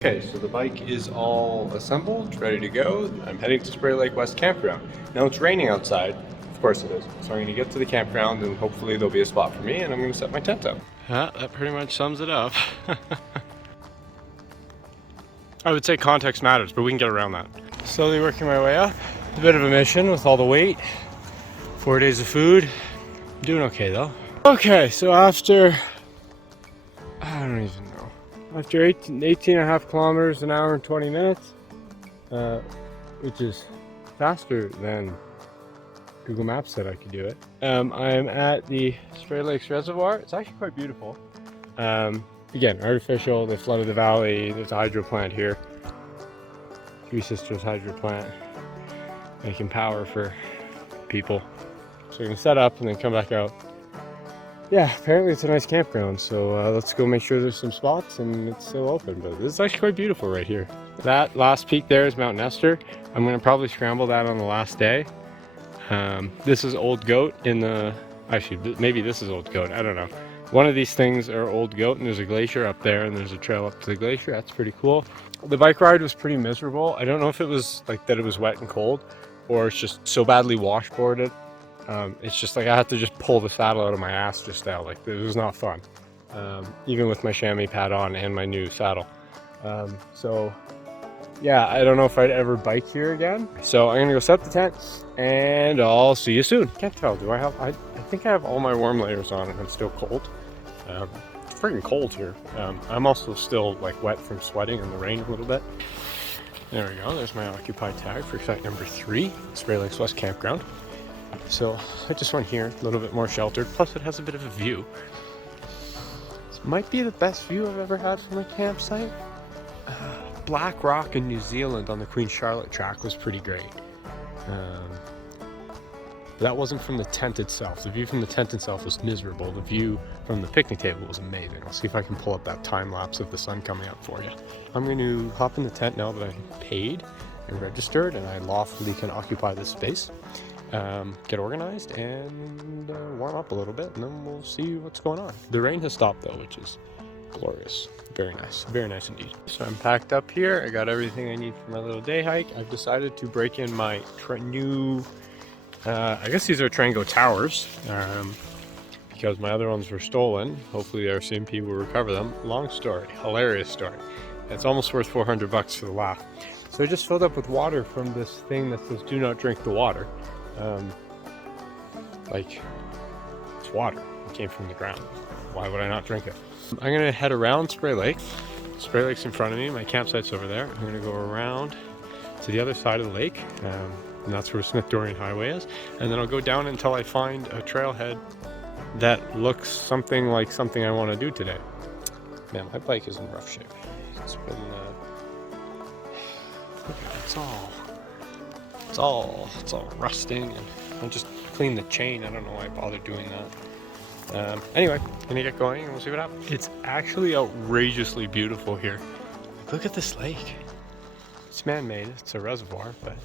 Okay, so the bike is all assembled, ready to go. I'm heading to Spray Lake West Campground. Now it's raining outside, of course it is. So I'm gonna get to the campground and hopefully there'll be a spot for me and I'm gonna set my tent up. That pretty much sums it up. I would say context matters, but we can get around that. Slowly working my way up. A bit of a mission with all the weight. 4 days of food. I'm doing okay though. Okay, so after, I don't even know. After 18 and a half kilometers an hour and 20 minutes, which is faster than Google Maps said I could do it. I'm at the Spray Lakes Reservoir. It's actually quite beautiful. Again, artificial, they flooded the valley. There's a hydro plant here. Three Sisters hydro plant, making power for people. So we're gonna set up and then come back out. Yeah, apparently it's a nice campground, so let's go make sure there's some spots and it's still open, but this is actually quite beautiful right here. That last peak there is Mount Nestor. I'm gonna probably scramble that on the last day. This is Old Goat in the, actually maybe this is Old Goat, I don't know. One of these things are Old Goat and there's a glacier up there and there's a trail up to the glacier. That's pretty cool. The bike ride was pretty miserable. I don't know if it was like that it was wet and cold or it's just so badly washboarded. It's just like I had to just pull the saddle out of my ass just now. Like it was not fun, even with my chamois pad on and my new saddle. So yeah, I don't know if I'd ever bike here again. So I'm gonna go set up the tent and I'll see you soon. Can't tell, do I have, I think I have all my warm layers on and I'm still cold. It's freaking cold here. I'm also still like wet from sweating in the rain a little bit. There we go, there's my occupied tag for site number 3, Spray Lakes West Campground. So I just went here, a little bit more sheltered, plus it has a bit of a view. This might be the best view I've ever had from a campsite. Black Rock in New Zealand on the Queen Charlotte track was pretty great. That wasn't from the tent itself. The view from the tent itself was miserable. The view from the picnic table was amazing. I'll see if I can pull up that time lapse of the sun coming up for you. I'm going to hop in the tent now that I'm paid and registered and I lawfully can occupy this space. Get organized and warm up a little bit and then we'll see what's going on. The rain has stopped though, which is glorious. Very nice indeed. So I'm packed up here. I got everything I need for my little day hike. I've decided to break in my new, I guess these are Trango towers, because my other ones were stolen. Hopefully the RCMP will recover them. Long story, hilarious story. It's almost worth 400 bucks for the laugh. So I just filled up with water from this thing that says do not drink the water. Like, it's water. It came from the ground. Why would I not drink it? I'm gonna head around Spray Lake. Spray Lake's in front of me. My campsite's over there. I'm gonna go around to the other side of the lake, and that's where Smith Dorian Highway is. And then I'll go down until I find a trailhead that looks something like something I want to do today. Man, my bike is in rough shape. It's been, it's all rusting, and I just cleaned the chain. I don't know why I bothered doing that. Anyway, gonna get going and we'll see what happens. It's actually outrageously beautiful here. Look at this lake. It's man-made, it's a reservoir, but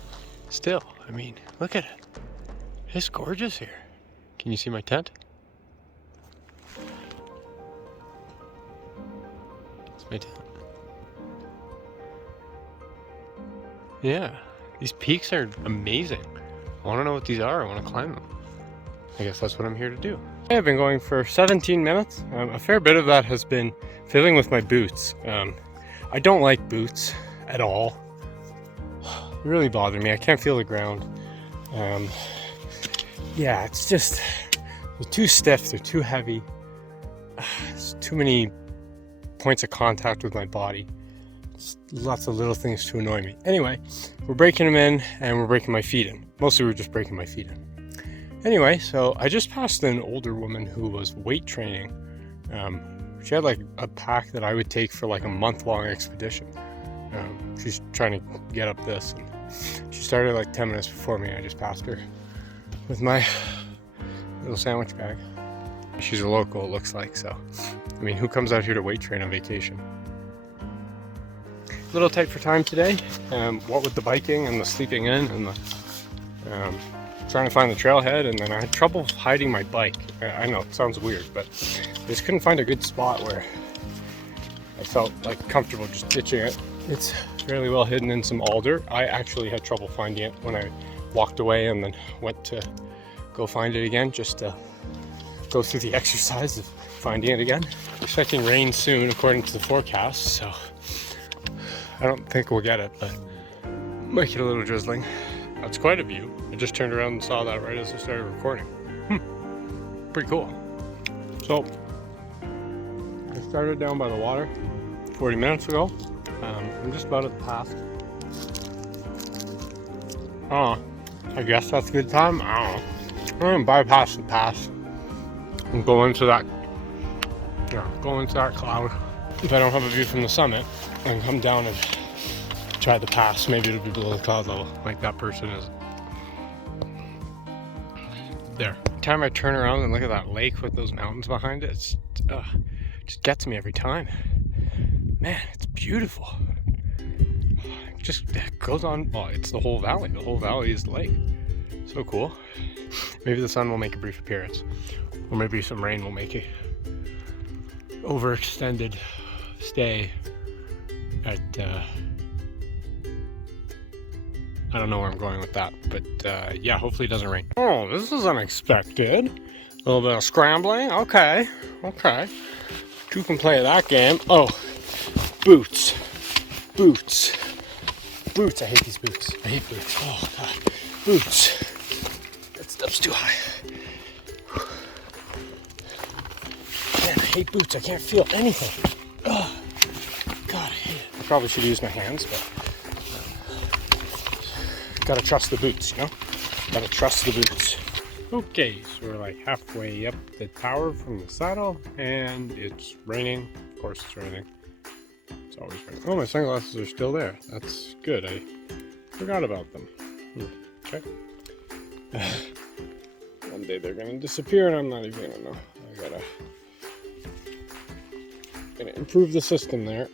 still, I mean, look at it. It's gorgeous here. Can you see my tent? It's my tent. Yeah, these peaks are amazing. I want to know what these are. I want to climb them. I guess that's what I'm here to do. I've been going for 17 minutes. A fair bit of that has been fiddling with my boots. I don't like boots at all. They really bother me. I can't feel the ground. Yeah, it's just, they're too stiff. They're too heavy. There's too many points of contact with my body. Lots of little things to annoy me. Anyway, we're breaking them in and we're breaking my feet in. Mostly we're just breaking my feet in. Anyway, so I just passed an older woman who was weight training. She had like a pack that I would take for like a month-long expedition. She's trying to get up this. And she started like 10 minutes before me. I just passed her with my little sandwich bag. She's a local, it looks like, so. I mean, who comes out here to weight train on vacation? A little tight for time today. What with the biking and the sleeping in and the trying to find the trailhead, and then I had trouble hiding my bike. I know it sounds weird, but I just couldn't find a good spot where I I felt like comfortable just ditching it. It's fairly well hidden in some alder. I actually had trouble finding it when I walked away and then went to go find it again, just to go through the exercise of finding it again. Expecting rain soon according to the forecast, so I don't think we'll get it, but might get a little drizzling. That's quite a view. I just turned around and saw that right as I started recording. Pretty cool. So I started down by the water 40 minutes ago. I'm just about at the pass. I guess that's a good time. I don't know. I'm gonna bypass the pass and go into that cloud. If I don't have a view from the summit, I can come down and try the pass. Maybe it'll be below the cloud level, like that person is. There. Every time I turn around and look at that lake with those mountains behind it, it just gets me every time. Man, it's beautiful. It goes on. Well, it's the whole valley. The whole valley is the lake. So cool. Maybe the sun will make a brief appearance, or maybe some rain will make a overextended stay at. I don't know where I'm going with that, but yeah, hopefully it doesn't rain. Oh, this is unexpected. A little bit of scrambling. Okay. Two can play that game. Oh, boots. I hate these boots. I hate boots. Oh god, boots. That stuff's too high. Man, I hate boots. I can't feel anything. Oh, god, I hate it. I probably should use my hands, but gotta trust the boots, you know? Gotta trust the boots. Okay, so we're like halfway up the tower from the saddle, and it's raining. Of course it's raining. It's always raining. Oh, my sunglasses are still there. That's good. I forgot about them. Okay. One day they're gonna disappear, and I'm not even gonna know. Gonna improve the system there.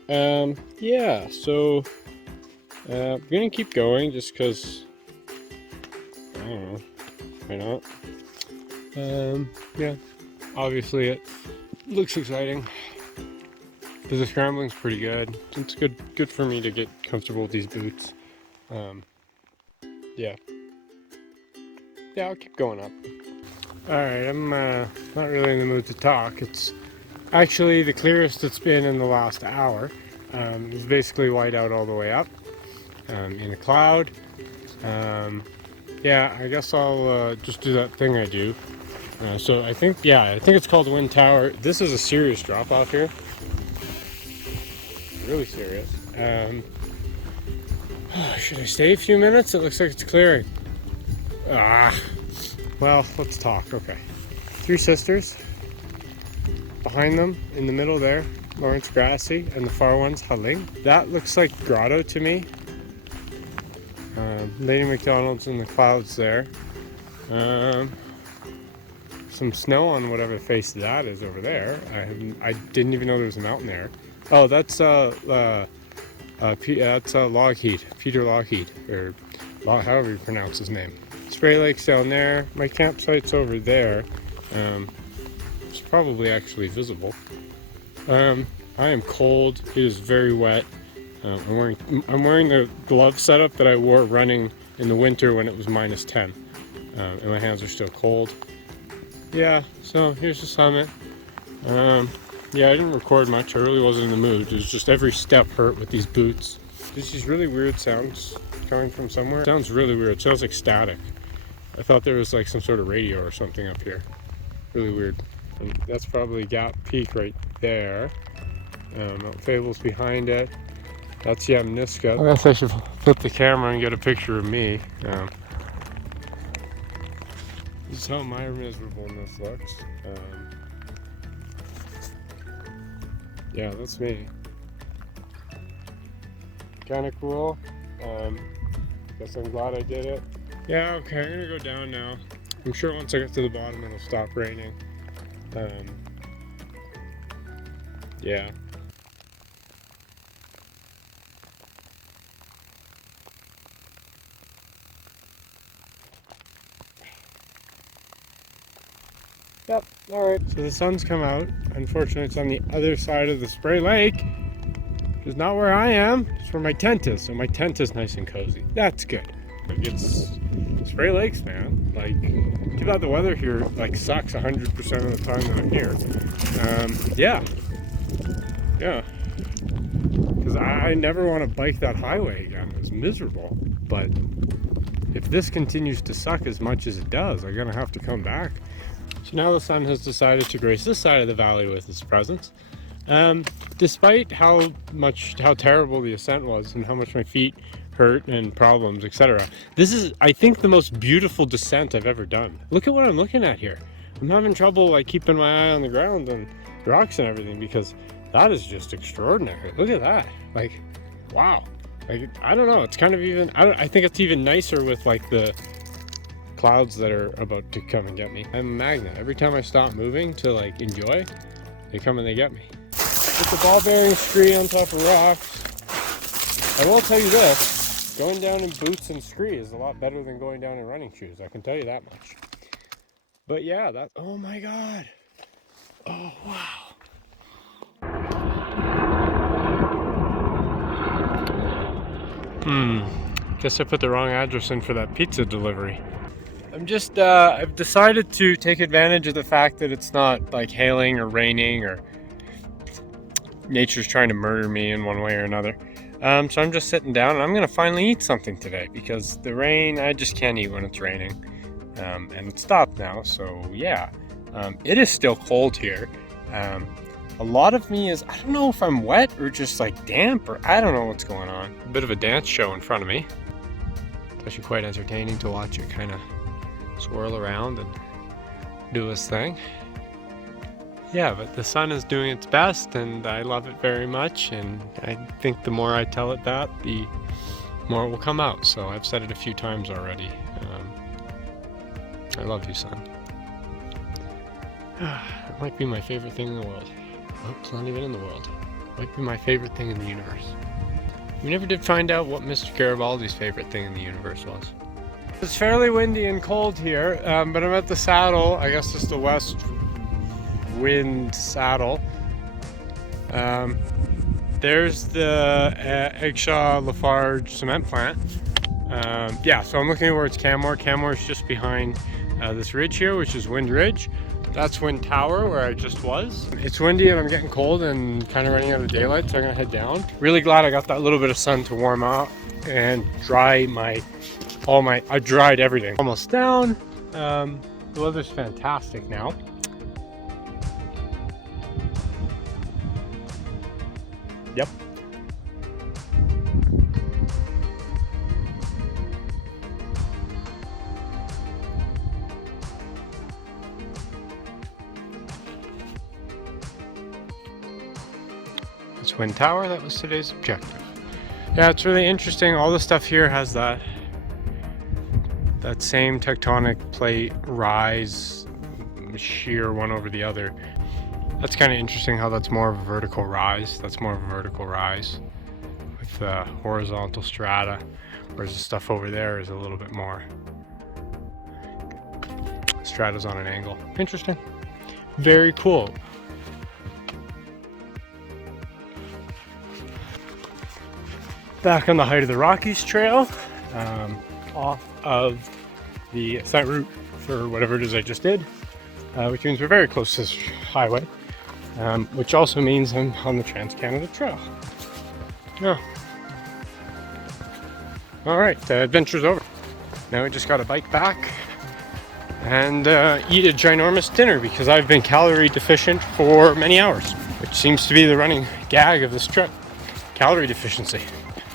Yeah, so I'm gonna keep going just because I don't know, why not? Yeah, obviously it looks exciting. The scrambling's pretty good. It's good for me to get comfortable with these boots. Yeah, I'll keep going up. Alright, I'm not really in the mood to talk. It's actually the clearest it's been in the last hour. It's basically white out all the way up. In a cloud. Yeah, I guess I'll just do that thing I do. So I think it's called the Wind Tower. This is a serious drop off here. Really serious. Should I stay a few minutes? It looks like it's clearing. Well, let's talk. Okay. 3 sisters. Behind them, in the middle there, Lawrence Grassy, and the far one's Huling. That looks like grotto to me. Lady McDonald's in the clouds there. Some snow on whatever face that is over there. I didn't even know there was a mountain there. Oh, that's Lougheed, Peter Lougheed, or however you pronounce his name. Spray Lake's down there. My campsite's over there. It's probably actually visible. I am cold. It is very wet. I'm wearing the glove setup that I wore running in the winter when it was -10, and my hands are still cold. Yeah, so here's the summit. Yeah, I didn't record much. I really wasn't in the mood. It was just every step hurt with these boots. There's these really weird sounds coming from somewhere. It sounds really weird. It sounds like static. I thought there was like some sort of radio or something up here. Really weird. And that's probably Gap Peak right there. Mount Fable's behind it. That's Yamnuska. I guess I should flip the camera and get a picture of me. This is how my miserableness looks. Yeah, that's me. Kinda cool. Guess I'm glad I did it. Yeah, okay, I'm gonna go down now. I'm sure once I get to the bottom it'll stop raining. Yeah. Yep, alright. So the sun's come out. Unfortunately, it's on the other side of the Spray Lake. is not where I am. It's where my tent is. So my tent is nice and cozy. That's good. Like it's Spray Lakes, man. Like, too bad the weather here like sucks 100% of the time that I'm here. Yeah. Because I never want to bike that highway again. It's miserable. But if this continues to suck as much as it does, I'm gonna have to come back. So now the sun has decided to grace this side of the valley with its presence. Despite how terrible the ascent was and how much my feet hurt and problems, etc. This is, I think, the most beautiful descent I've ever done. Look at what I'm looking at here. I'm having trouble like keeping my eye on the ground and rocks and everything because that is just extraordinary. Look at that. Like, wow. Like, I don't know. It's kind of even, I think it's even nicer with like the clouds that are about to come and get me. I'm a magnet. Every time I stop moving to like enjoy, they come and they get me. With the ball bearing scree on top of rocks, I will tell you this, going down in boots and scree is a lot better than going down in running shoes. I can tell you that much. But yeah, that, oh my God. Oh, wow. Guess I put the wrong address in for that pizza delivery. I'm just, I've decided to take advantage of the fact that it's not like hailing or raining or nature's trying to murder me in one way or another. So I'm just sitting down and I'm gonna finally eat something today because the rain, I just can't eat when it's raining. And it stopped now, so yeah. It is still cold here. A lot of me is, I don't know if I'm wet or just like damp or I don't know what's going on. A bit of a dance show in front of me. It's actually quite entertaining to watch it kind of swirl around and do its thing. Yeah, but the sun is doing its best and I love it very much, and I think the more I tell it that, the more it will come out. So I've said it a few times already. I love you, sun. It might be my favorite thing in the world. Oh, it's not even in the world. It might be my favorite thing in the universe. We never did find out what Mr. Garibaldi's favorite thing in the universe was. It's fairly windy and cold here, but I'm at the saddle. I guess it's the west wind saddle. There's the Eggshaw Lafarge cement plant. Yeah, so I'm looking towards Canmore. Canmore is just behind this ridge here, which is Wind Ridge. That's Wind Tower, where I just was. It's windy and I'm getting cold and kind of running out of daylight, so I'm gonna head down. Really glad I got that little bit of sun to warm up and dry I dried everything. Almost down. The weather's fantastic now. Yep. It's Wind Tower, that was today's objective. Yeah, it's really interesting. All the stuff here has that same tectonic plate rise, shear one over the other. That's kind of interesting how that's more of a vertical rise. That's more of a vertical rise with horizontal strata, whereas the stuff over there is a little bit more stratas on an angle. Interesting. Very cool. Back on the height of the Rockies trail, off of the ascent route for whatever it is I just did, which means we're very close to this highway, which also means I'm on the Trans-Canada Trail. Oh. Alright, the adventure's over. Now we just gotta bike back and eat a ginormous dinner because I've been calorie deficient for many hours, which seems to be the running gag of this trip. Calorie deficiency.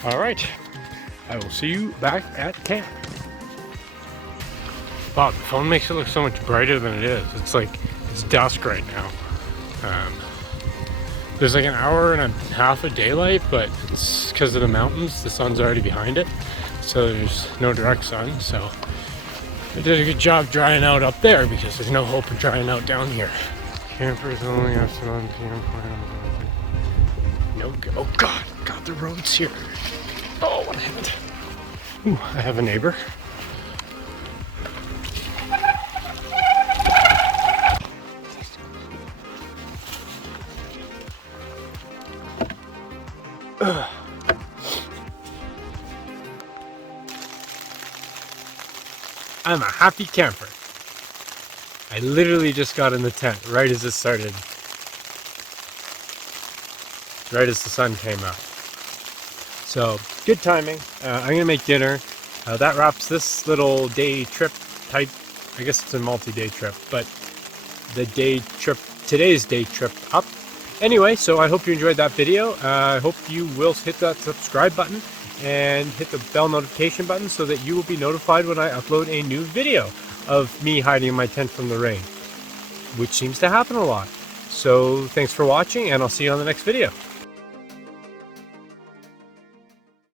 Alright, I will see you back at camp. Wow, the phone makes it look so much brighter than it is. It's like, it's dusk right now. There's like an hour and a half of daylight, but it's because of the mountains, the sun's already behind it. So there's no direct sun, so I did a good job drying out up there because there's no hope of drying out down here. Campers only after 1 p.m. No go. Oh God, the road's here. Oh, what happened? Ooh, I have a neighbor. I'm a happy camper. I literally just got in the tent right as it started. Right as the sun came out. So, good timing. I'm going to make dinner. That wraps this little day trip type. I guess it's a multi-day trip, but today's day trip up. Anyway, so I hope you enjoyed that video. I hope you will hit that subscribe button and hit the bell notification button so that you will be notified when I upload a new video of me hiding in my tent from the rain, which seems to happen a lot. So thanks for watching, and I'll see you on the next video.